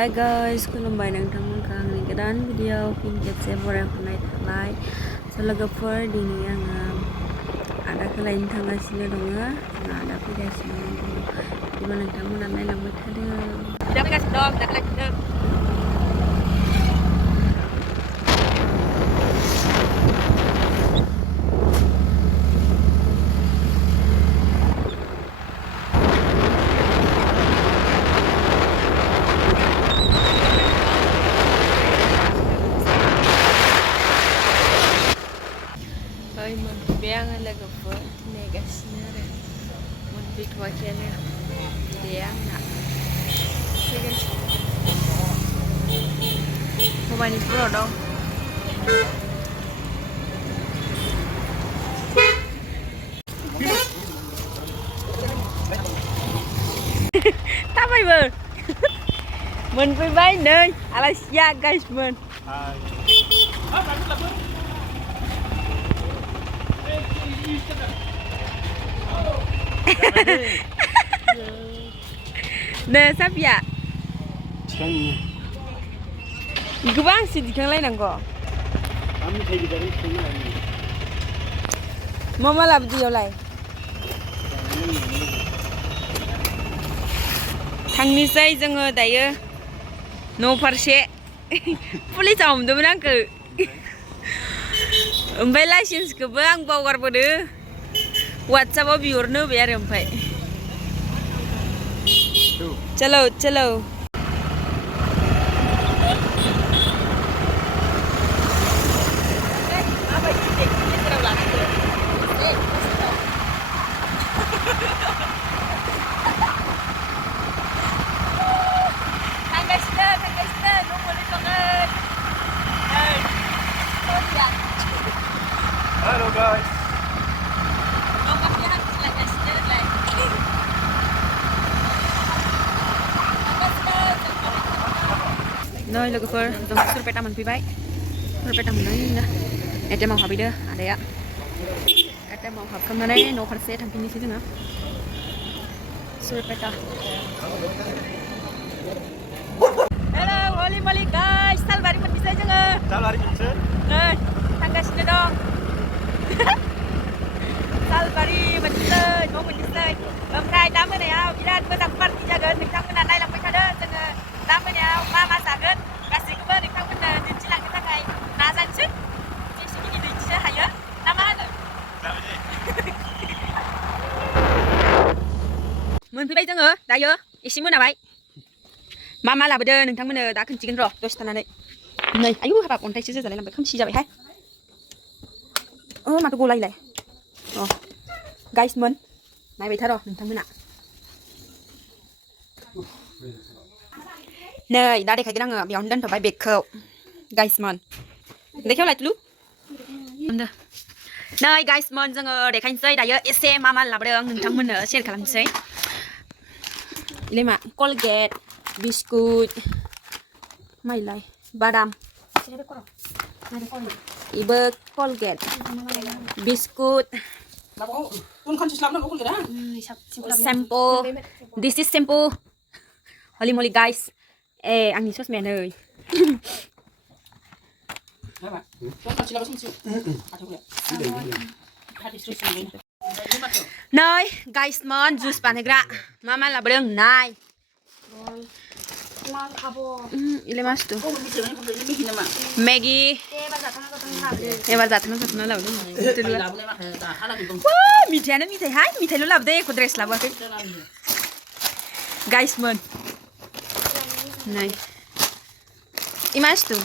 Hi guys, खुलुमबाय नोंथांमोनखौ आंनि गोदान भिडिअ फिन खेबसे बरायहरनाय थाबाय। लोगोफोर दिनै आङो आदाखौ लायनो थांगासिनो दङ। जोंहा आदा फैगासिनो दङ। बिदिबा नोंथांमोना नायलांबाय थादो। आदा फैगासिनो दं, आदाखौ लायनो मोनफैबाय आङो लोगोफोर नेगासिनो आरो मोनफैथ'वाखैयानो दे आंना फैगासिनो मबाइलनिफ्राव दं थाबायबो मोनफैबाय नै आलासिया गाइसमोन Nah, Sabia. Goबां sih दिखांलायनांगौ मा लाबोदियावलाय थांनिसै जोङो दायो न' फारसे पुलिसा हमदोंमोन आंखौ ओमफ्राय लाइसेन्सखौबो आं बावगारबोदो WhatsApp-आव बिहरनो होबाय आरो ओमफ्राय चलो चलो Hello guys. Nơi लोगोफोर जों सुरपेटा मोनफैबाय सुरपेटा मोननानै ATM-आव हाबहैदो आदाया ATM-आव हाबखांनानै न' फारसे थांफिननोसै जोङो सुरपेटा हेलो हलि मलि गाइस सालबारि मोनफैसै जोङो सालबारि मोनसै नै थांगासिनो दं सालबारि मोनफैसै न' मोनफैसै ओमफ्राय दा मोनायाव बिराद मोजां पार्टि जागोन नोंथांमोना नायलांबाय थादो जोङो दा मोनायाव मा जागोन गासैखौबो नोंथांमोननो दिन्थिलांनो थाखाय नाजानोसै जेसेखिनि दिन्थिनो हायो ना मा होनो मोनफैबाय जोङो दायो एसे मोनाबाय मा लाबोदो नोंथांमोननो दा खोन्थिगोन र' दसे थानानै नै आयु हाबाब अन्थाइसो जोजालाय लांबाय खोमसि जाबायहाय माथो गलायलाय गाइसमोन नायबाय था र' नोंथांमोना नै दा देखायगोन आङो बेयावनो दोनथ'बाय बेगखौ गाइसमोन देखायलाय तुलु नै गाइसमोन जोङो देखायनोसै दायो एसे मा लाबोदों नोंथांमोननो शेयार खालामनोसै इलाय मा कलगेट बिस्कुट माइलाय बादाम इबो कलगेट बिस्कुट सेम्पु दिस इज सेम्पु हलि मलि गाइस आंनि ससमाया नै नै गाइसमोन जुस बानायग्रा मा लाबोदों नाय इलाय मा बुस्थु मेगि एबार जाथावना लाबोदों मिथायानो मिथाइहाय मिथाइल' लाबोदो एख' ड्रेस लाबोआखै गाइसमोन नै इ मा बुस्थु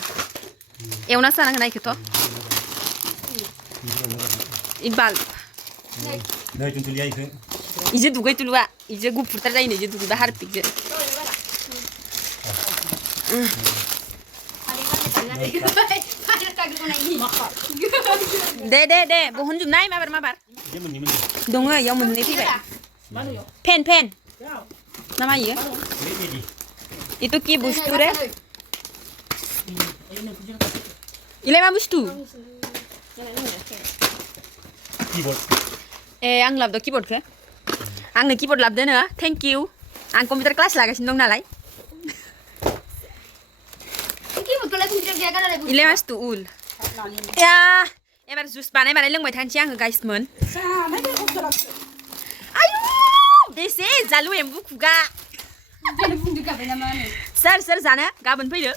एवनासो जानांगोन ना इखौथ' इ बाल्ब इजो दुगै तुलुआ इजो गुफुरथार जायो इजो दुगैबा हारपिकजो दे बहनजोबनाय माबार दङ इयाव मोननै फैबाय फेन ना मा इयो itu ki bustu re इलाय मा बुस्थु कीबोर्ड आं लाबोदों कीबोर्डखौ आंनो कीबोर्ड लाबोदों थेंक इउ आं कम्पिउटार क्लास लागासिनो दं नालाय Ile mas tuul. Ya, ebar jus बानाय लोंबाय थानोसै आङो गाइसमोन. आयु, बेसे जालु एम्बु खुगा. सोर जानो गाबोन फैदो.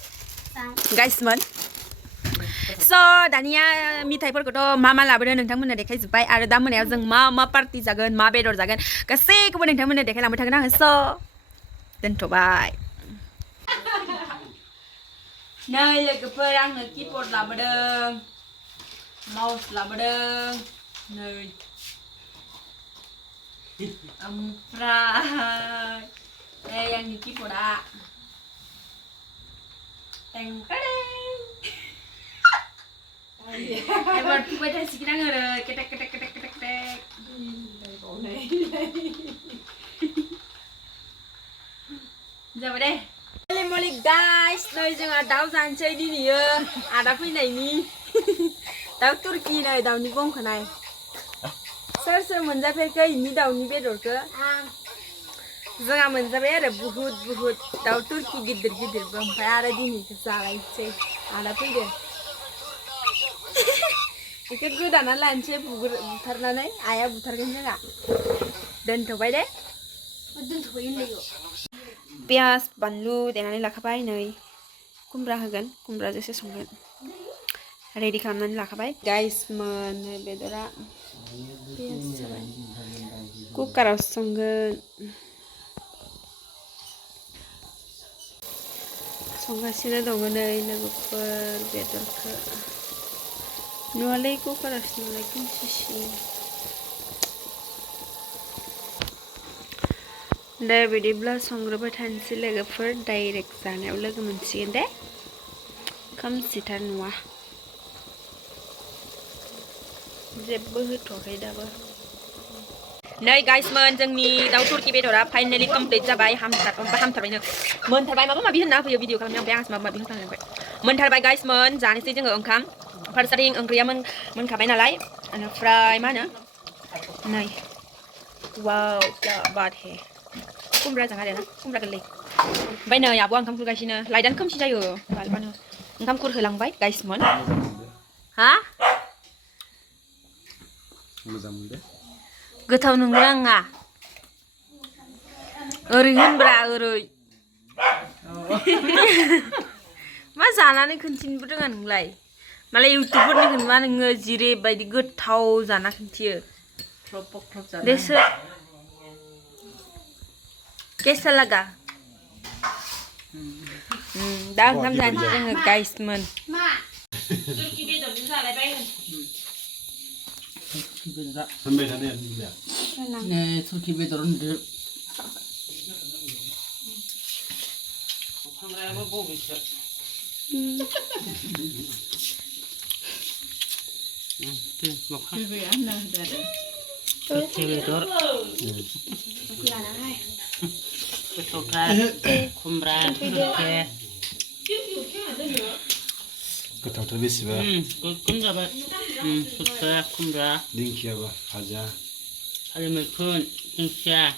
गाइसमोन. So दानिया मिथाइफोरखौथ' मा लाबोदो नोंथांमोननो देखायजोब्बाय आरो दा मोनायाव जों मा पार्टि जागोन मा बेदर जागोन गासैखौबो नोंथांमोननो देखायलांबाय थागोन आङो. So दोनथ'बाय. नै लोगोफोर आंनो किबर्ड लाबोदों, माउस लाबोदों, नै ओमफ्राय नै आंनि किबर्डआ टेंटें एबार फुबाय थासिगोन आङो ओरै केटेक केटेक केटेक केटेक केटेक जाबाय दे. मलिक गाइस नै जोंहा दाउ जानोसै दिनैयो आदा फैनायनि दाउ तुर्की नै दाउनि गंखौनाय सोर मोनजाफेरखो इनि दाउनि बेदरखौ जोंहा मोनजाबाय आरो बुहुद दाउ तुर्की गिदिरबो ओमफ्राय आरो दिनैसो जालायसै आदा फैदो बेखौ गोदाना लानोसै बुथारनानै आइया बुथारगोन जोंहा. दोनथ'बाय दे. दोनथ'बाय होनलायो. पियाज बानलु देनानै लाखाबाय नै खुमब्रा होगोन खुमब्राजोंसो संगोन रेडि खालामनानै लाखाबाय गाइसमोन बेदरा पियाज जाबाय कुकाराव संगोन संगासिनो दङ नै लोगोफोर बेदरखौ नुवालै कुकारावसो नुलाय खोमसिसि दे बिदिब्ला संग्रोबाय थानोसै लोगोफोर डाइरेक्ट जानायाव लोगो मोनसिगोन दे खोमसिथार नुवा जेबो होथ'वाखै दाबो. नै गाइसमोन जोंनि दाउ तुर्की बेदरा फाइनालि कमप्लिट जाबाय हामथारबायनो मोनथारबाय माबा माबि होनना होफैयो भिडिअ खालामनायाव ओमफ्राय आंसो माबा माबि होनफ्लांबाय. मोनथारबाय गाइसमोन जानोसै जोङो ओंखाम फार्स्टथिं ओंख्रिया मोनखाबाय नालाय ओमफ्राय मा होनो नै वाव क्या बात है खुमब्राजों आरो ना खुमब्रा गोरलै ओमफ्राय नै आब'आ ओंखाम खुरगासिनो लाइटआनो खोमसि जायो मालाबानो ओंखाम खुरहोलांबाय गाइसमोन. हा मोजां मोनदों गोथाव नंगौ आंहा ओरै होनब्रा ओरै मा जानानै खोन्थिनोबो रोङा नोंलाय मालाय इउटुबफोरनिखौ नुवा नोङो जिरेबायदि गोथाव जाना खोन्थियो देसो कैसा लगा दा ओंखाम जानोसै जोङो गाइसमोन. तुर्की बेदरजों जालायबाय होनबाय थानाया 네, turkey beddor'un 카메라에 한번 보고 있어. turkey beddor. turkey beddor. Betul kumbra turkey. 그렇다 비스바. kumbra ba. turkey kumbra. 링키야바 가자. Ada melkun insya.